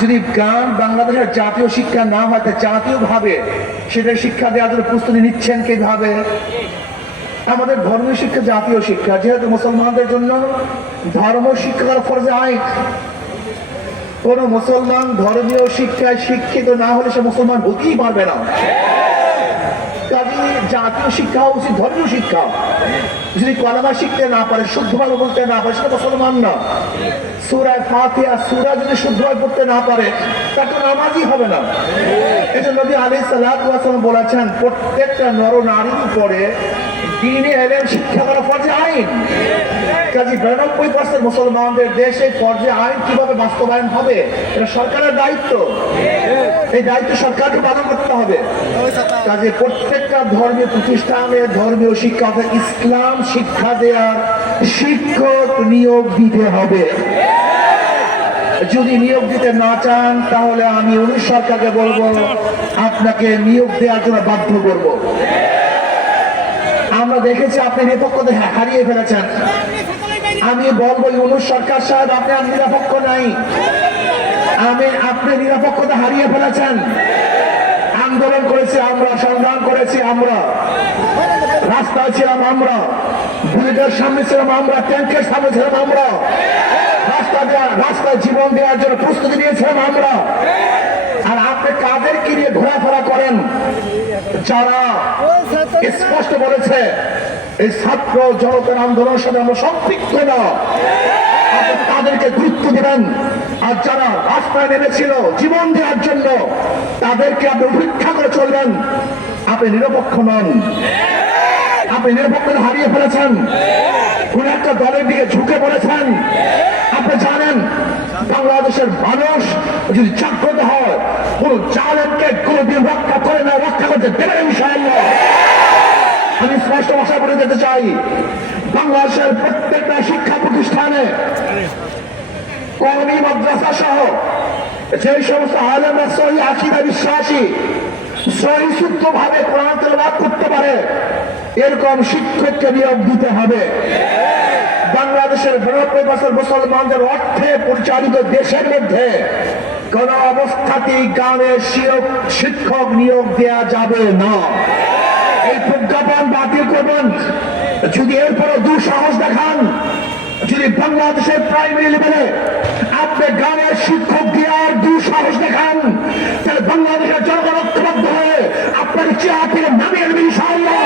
যদি গান বাংলাদেশের জাতীয় শিক্ষা না হয়, তা জাতীয় ভাবে সেটা শিক্ষা দেওয়ার জন্য প্রস্তুতি নিচ্ছেন কীভাবে? আমাদের ধর্মীয় শিক্ষা জাতীয় শিক্ষা, যেহেতু মুসলমানদের জন্য ধর্ম শিক্ষার করা ফরজে আইন। কোন মুসলমান ধর্মীয় শিক্ষায় শিক্ষিত না হলে সে মুসলমান হতেই পারবে না। জাতীয় শিক্ষা হওয়া উচিত ধর্মীয় শিক্ষা। যদি কলামা শিখতে না পারে শুদ্ধভাবে বলতে না পারে, সেটা মুসলমান না। সুরায় ফাতিহা, সুরা যদি শুদ্ধভাবে পড়তে না পারে তার তো নামাজই হবে না। এই জন্য নবী আলী সাল্লাম বলেছেন, প্রত্যেকটা নর নারীর উপরে দিনে এলেন শিক্ষা করা ফরজে আইন। কাজে বিরানব্বই পার্সেন্ট মুসলমানদের দেশে ফরজে আইন কীভাবে বাস্তবায়ন হবে, এটা সরকারের দায়িত্ব। এই দায়িত্ব সরকারকে পালন করতে হবে। কাজে প্রত্যেকটা ধর্মীয় প্রতিষ্ঠানে ধর্মীয় শিক্ষা ইসলাম শিক্ষা দেওয়ার শিক্ষক নিয়োগ দিতে হবে। যদি নিয়োগ দিতে না চান, তাহলে আমি উনিশ সরকারকে বলব, আপনাকে নিয়োগ দেওয়ার জন্য বাধ্য করব। আমরা দেখেছি আপনি নিরপেক্ষতা হারিয়ে ফেলেছেন। আমি বলব, ইউনুস সরকার সাহেব, আপনি আর নিরপেক্ষ নাই। আমি আপনি নিরপেক্ষতা হারিয়ে ফেলেছেন। আন্দোলন করেছি আমরা, সংগ্রাম করেছি আমরা। রাস্তায় ছিলাম আমরা বুলেটের সামনে ছিলাম আমরা, ট্যাঙ্কের সামনে ছিলাম আমরা। রাস্তা দেওয়া রাস্তায় জীবন দেওয়ার জন্য প্রস্তুতি নিয়েছিলাম আমরা। আর আপনি কাদেরকে নিয়ে ঘোরাফেরা করেন? যারা স্পষ্ট বলেছে, এই ছাত্র জনতার আন্দোলনের সাথে আমরা সম্পৃক্ত না। তাদেরকে গুরুত্ব দেবেন। আর যারা রাস্তায় নেমেছিল জীবন দেওয়ার জন্য, তাদেরকে আপনি উপেক্ষা করে চলবেন। আপনি নিরপেক্ষ নন। আপনি নিরপেক্ষতা হারিয়ে ফেলেছেন। কোন একটা দলের দিকে ঝুঁকে পড়েছেন। আপনি জানেন, বাংলাদেশের মানুষ যদি জাগ্রত হয়, কোন চালককে কোনদিন রক্ষা করে না, রক্ষা করতে দেবেন ইনশাআল্লাহ। আমি স্পষ্ট ভাষা বলে যেতে চাই, বাংলাদেশের প্রত্যেকটা শিক্ষা প্রতিষ্ঠানে কর্মী মাদ্রাসা সহ যে সমস্ত আলেমরা সহি আকিদা বিশ্বাসী, সহি শুদ্ধ ভাবে তেলাওয়াত করতে পারে, এরকম শিক্ষককে নিয়োগ দিতে হবে। বাংলাদেশের বিরানব্বই বছর মুসলমানদের অর্থে পরিচালিত দেশের মধ্যে কোন অবস্থাতেই গ্রামের শিক্ষক নিয়োগ দেয়া যাবে না। এই প্রজ্ঞাপন বাতিল করবেন। যদি এরপরে দুঃসাহস দেখান যদি বাংলাদেশের প্রাইমারি লেভেলে আপনি গ্রামের শিক্ষক দেওয়ার দুঃসাহস দেখান, তাহলে বাংলাদেশের জনগণ ঐক্যবদ্ধ হয়ে আপনার চেয়ার নামিয়ে নেবেন ইনশাআল্লাহ।